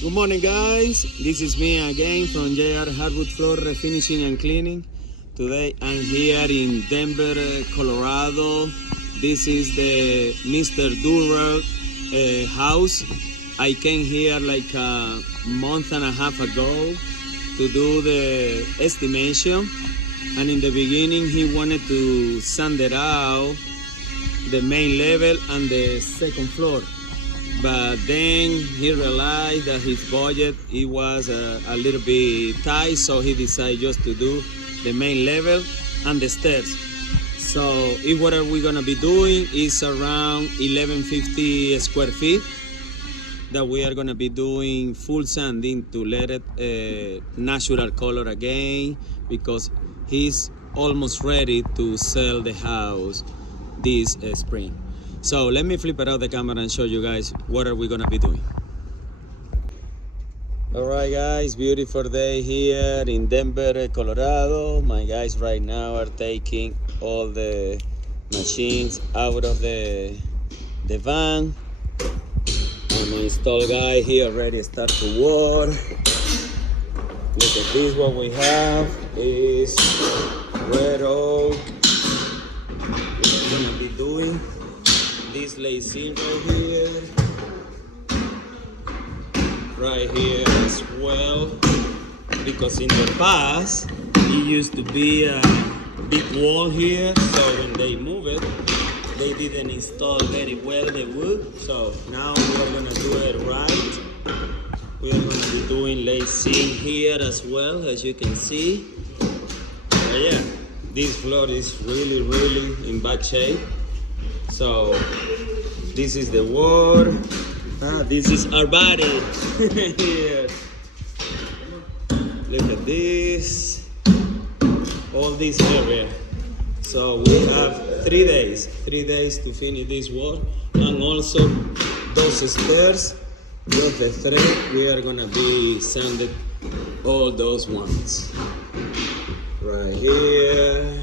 Good morning, guys. This is me again from J.R.Hardwoodfloor Refinishing and Cleaning. Today I'm here in Denver, Colorado. This is the Mr. Durrell house. I came here like a month and a half ago to do the estimation. And in the beginning, he wanted to sand it out, the main level and the second floor. But then he realized that his budget it was a little bit tight, so he decided just to do the main level and the stairs. So what are we gonna be doing is around 1150 square feet that we are gonna be doing full sanding to let it natural color again, because he's almost ready to sell the house this spring. So let me flip it out the camera and show you guys what are we gonna be doing. All right, guys, beautiful day here in Denver, Colorado. My guys right now are taking all the machines out of the van. And my install guy here already start to work. Look at this, what we have is red oak. We're gonna be doing this lacing right here as well, because in the past it used to be a big wall here, so when they move it they didn't install very well the wood. So now we are gonna do it right. We are gonna be doing lacing here as well, as you can see. But yeah, this floor is really in bad shape. So this is the wall. This is our body here. Look at this. All this area. So we have 3 days. 3 days to finish this wall. And also those stairs, just the thread, we are gonna be sanded all those ones. Right here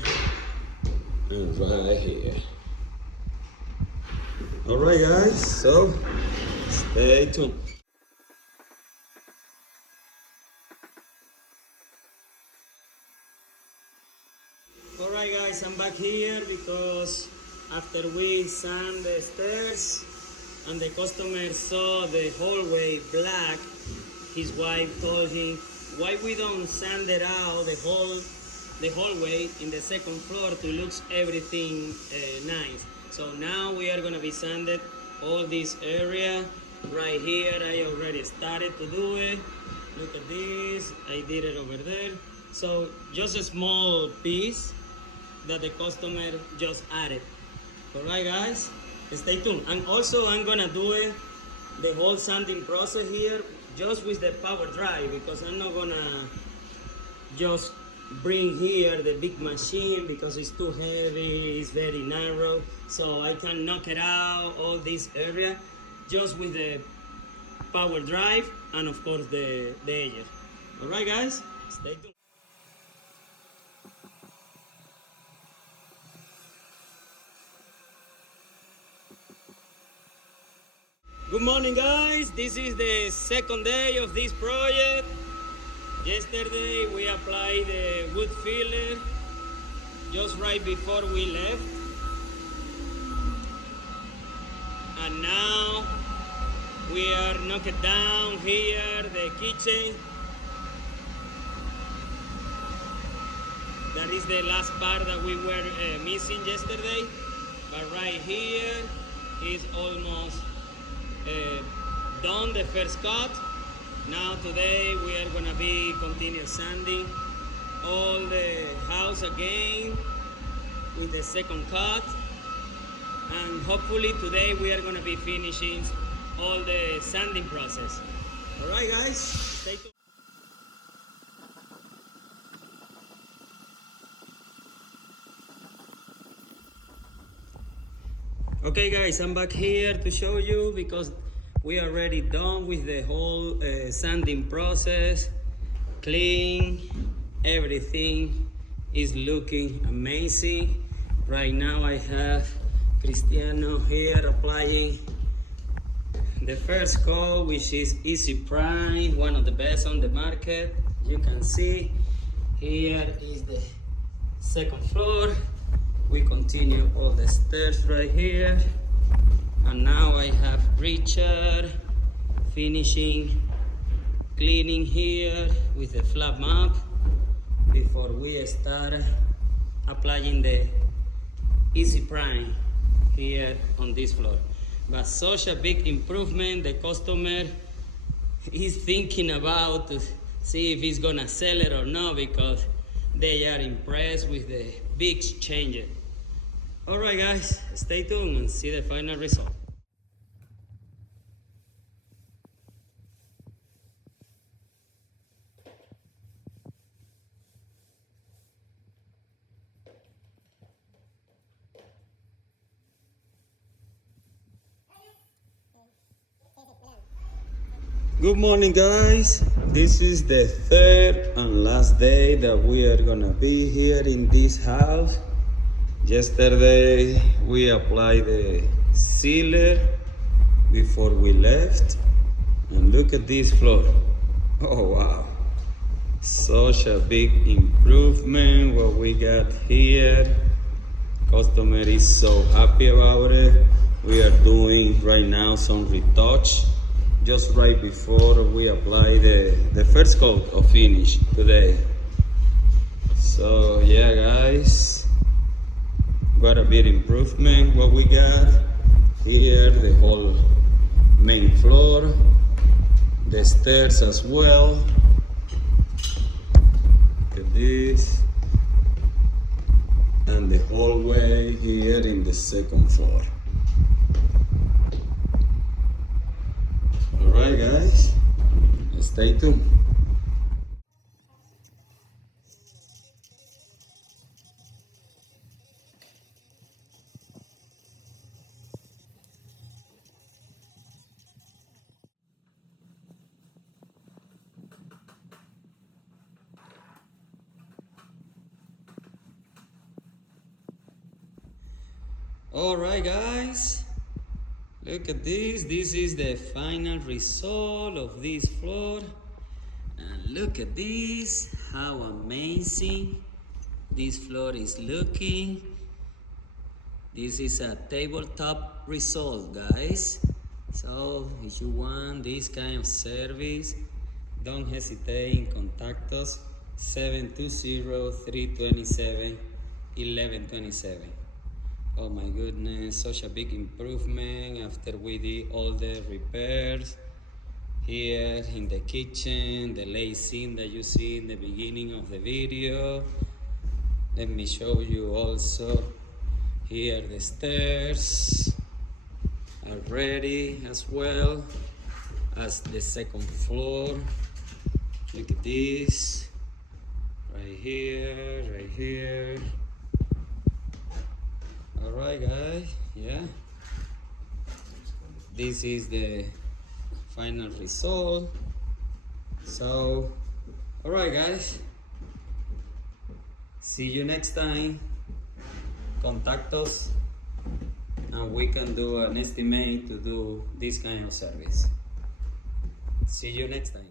and right here. Alright, guys, so stay tuned. Alright, guys, I'm back here because after we sand the stairs and the customer saw the hallway black, his wife told him, why we don't sand it out the hallway in the second floor to look everything nice. So now we are gonna be sanded all this area right here. I already started to do it. Look at this, I did it over there. So just a small piece that the customer just added. All right, guys, stay tuned. And also I'm gonna do it, the whole sanding process here just with the power drive, because I'm not gonna just bring here the big machine because it's too heavy, it's very narrow, so I can knock it out all this area just with the power drive and of course the edges. All right, guys, stay tuned. Good morning, guys. This is the second day of this project. Yesterday we applied the wood filler just right before we left. And now we are knocking down here the kitchen. That is the last part that we were missing yesterday. But right here is almost done, the first cut. Now today we are gonna be continue sanding all the house again with the second cut, and hopefully today we are gonna be finishing all the sanding process. All right, guys, stay tuned. Okay, guys, I'm back here to show you because we are already done with the whole sanding process. Clean, everything is looking amazing. Right now I have Cristiano here applying the first coat, which is Easy Prime, one of the best on the market. You can see here is the second floor. We continue all the stairs right here, and now I have Richard finishing cleaning here with the flat map before we start applying the Easy Prime here on this floor. But such a big improvement. The customer is thinking about to see if he's gonna sell it or not, because they are impressed with the big changes. All right, guys, stay tuned and see the final result. Good morning, guys. This is the third and last day that we are gonna be here in this house. Yesterday we applied the sealer before we left, and look at this floor. Oh wow, such a big improvement what we got here. Customer is so happy about it. We are doing right now some retouch just right before we apply the first coat of finish today. So yeah, guys, got a big improvement what we got here, the whole main floor, the stairs as well. Look at this, and the hallway here in the second floor. Alright, guys, stay tuned. Alright, guys, look at this. This is the final result of this floor. And look at this, how amazing this floor is looking. This is a tabletop result, guys. So if you want this kind of service, don't hesitate and contact us 720-327-1127. Oh my goodness, such a big improvement after we did all the repairs here in the kitchen, the lay scene that you see in the beginning of the video. Let me show you also here the stairs are ready as well as the second floor. Look at this, right here. Alright, guys, yeah, this is the final result. So alright, guys, see you next time. Contact us and we can do an estimate to do this kind of service. See you next time.